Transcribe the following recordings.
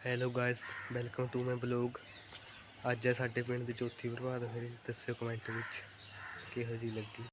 Hello guys welcome to my blog ਅੱਜ ਹੈ ਸਾਡੇ ਪਿੰਡ ਦੀ ਚੌਥੀ ਪ੍ਰਭਾਤ ਫੇਰੀ, ਦੱਸਿਓ ਕਮੈਂਟ ਵਿੱਚ ਕਿਹੋ ਜੀ ਲੱਗੀ।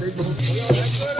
Tá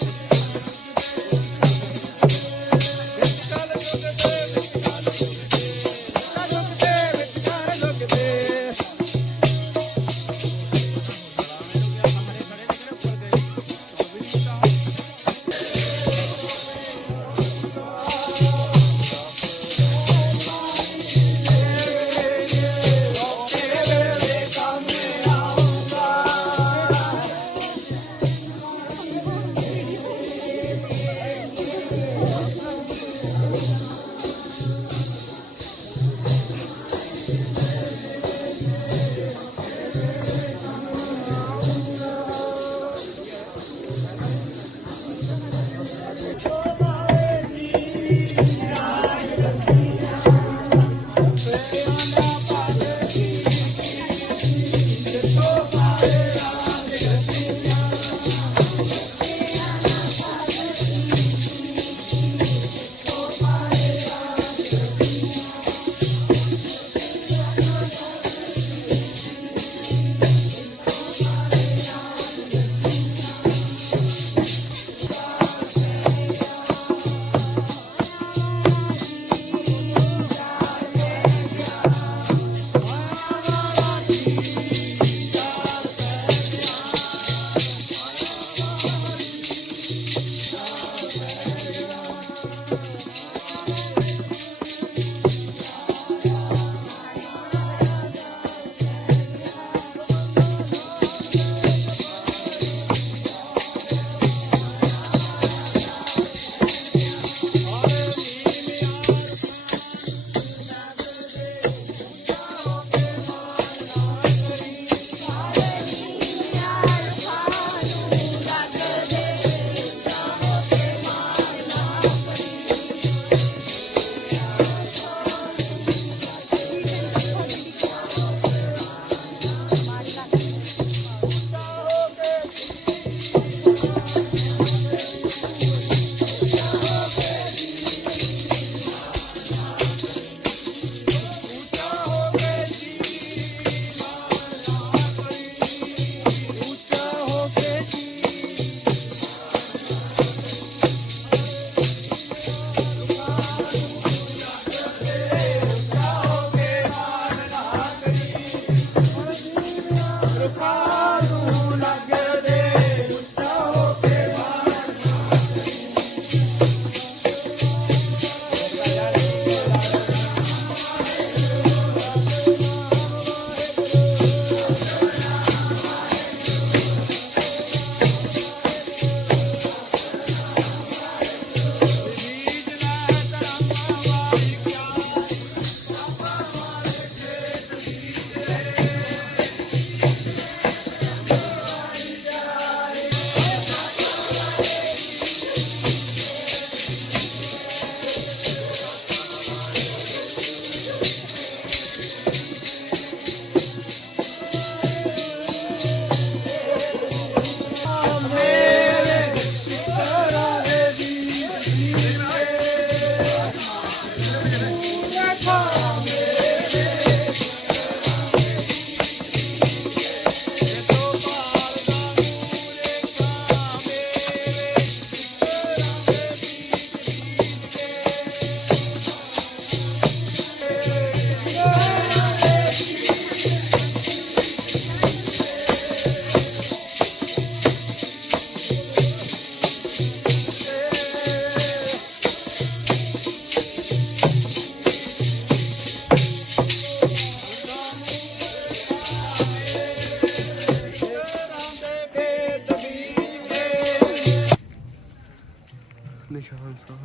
500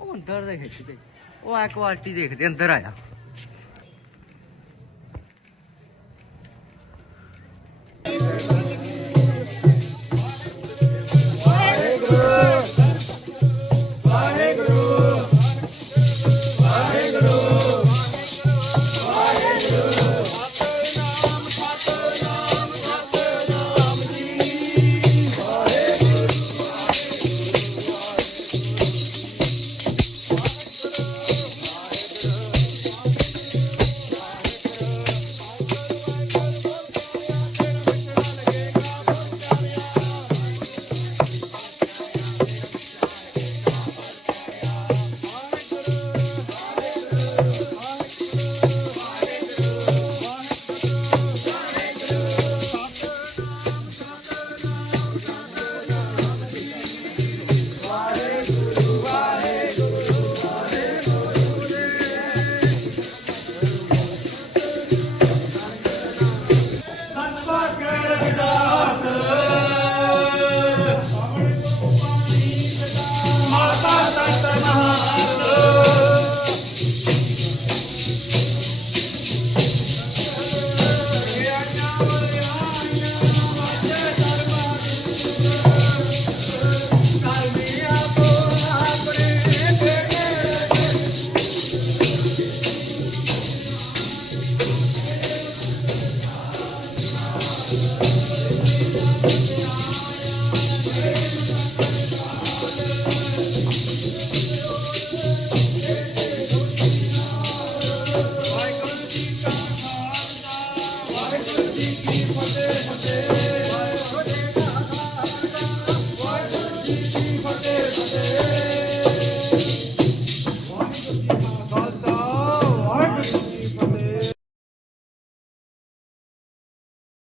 ਉਹ ਅੰਦਰ ਦੇ ਖਿੱਚਦੇ ਉਹ ਆ ਕੁਆਲਿਟੀ ਦੇਖਦੇ ਅੰਦਰ ਆਇਆ। ਵਾਹਿਗੁਰੂ ਵਾਹਿਗੁਰੂ ਵਾਹਿਗੁਰੂ।